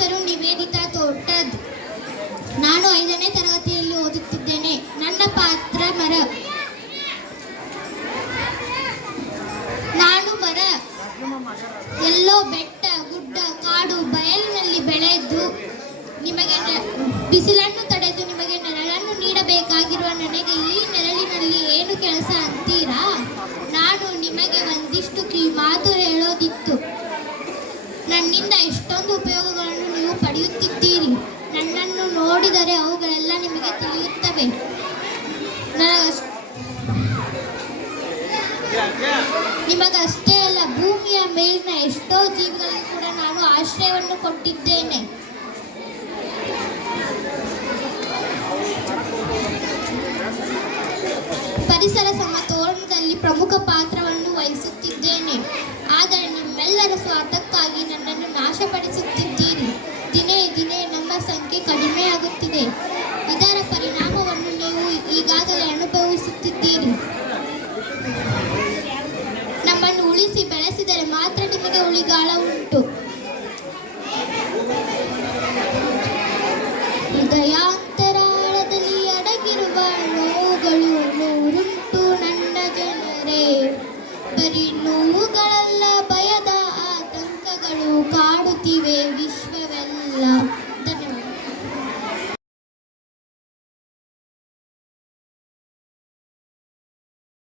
ಹೆಸರು ನಿವೇದಿತಾ ತೋಟದ್. ನಾನು 5ನೇ ತರಗತಿಯಲ್ಲಿ ಓದುತ್ತಿದ್ದೇನೆ. ನನ್ನ ಪಾತ್ರ ಮರ. ನಾನು ಮರ. ಎಲ್ಲೋ ಬೆಟ್ಟ, ಗುಡ್ಡ, ಕಾಡು, ಬಯಲಿನಲ್ಲಿ ಬೆಳೆದು ನಿಮಗೆ ಬಿಸಿಲನ್ನು ತಡೆದು ನಿಮಗೆ ನೆರಳನ್ನು ನೀಡಬೇಕಾಗಿರುವ ನನಗೆ ಈ ನೆರಳಿನಲ್ಲಿ ಏನು ಕೆಲಸ ಅಂತೀರಾ? ನಾನು ನಿಮಗೆ ಒಂದಿಷ್ಟು ಮಾತು ಹೇಳೋದಿತ್ತು. ನನ್ನಿಂದ ಎಷ್ಟೊಂದು ಉಪಯೋಗಗಳನ್ನು ನೀವು ಪಡೆಯುತ್ತಿದ್ದೀರಿ. ನನ್ನನ್ನು ನೋಡಿದರೆ ಅವುಗಳೆಲ್ಲ ನಿಮಗೆ ತಿಳಿಯುತ್ತವೆ. ನಿಮಗಷ್ಟೇ ಅಲ್ಲ, ಭೂಮಿಯ ಮೇಲಿನ ಎಷ್ಟೋ ಜೀವಿಗಳಿಗೆ ಕೂಡ ನಾನು ಆಶ್ರಯವನ್ನು ಕೊಟ್ಟಿದ್ದೇನೆ. ಪರಿಸರ ಸಮತೋಲನದಲ್ಲಿ ಪ್ರಮುಖ ಪಾತ್ರವನ್ನು ವಹಿಸುತ್ತಿದ್ದೇನೆ. ಆದರೆ ನಿಮ್ಮೆಲ್ಲರ ಸ್ವಾರ್ಥಕ್ಕಾಗಿ ನನ್ನನ್ನು ನಾಶಪಡಿಸುತ್ತಿದ್ದೀರಿ. ದಿನೇ ದಿನೇ ನಮ್ಮ ಸಂಖ್ಯೆ ಕಡಿಮೆಯಾಗುತ್ತಿದೆ. ಇದರ ಪರಿಣಾಮವನ್ನು ನೀವು ಈಗಾಗಲೇ ಅನುಭವಿಸುತ್ತಿದ್ದೀರಿ. ನಮ್ಮನ್ನು ಉಳಿಸಿ ಬೆಳೆಸಿದರೆ ಮಾತ್ರ ನಿಮಗೆ ಉಳಿಗಾಲ ಉಂಟು. ಹೃದಯಾಂತರಾಳದಲ್ಲಿ ಅಡಗಿರುವ ನೋವುಗಳು ನೂರುಂಟು ನನ್ನ ಜನರೇ. ಬರೀ ನೋವುಗಳಲ್ಲ, ಭಯದ ಆತಂಕಗಳು ಕಾಡುತ್ತಿವೆ ವಿಶ್ವವೆಲ್ಲ.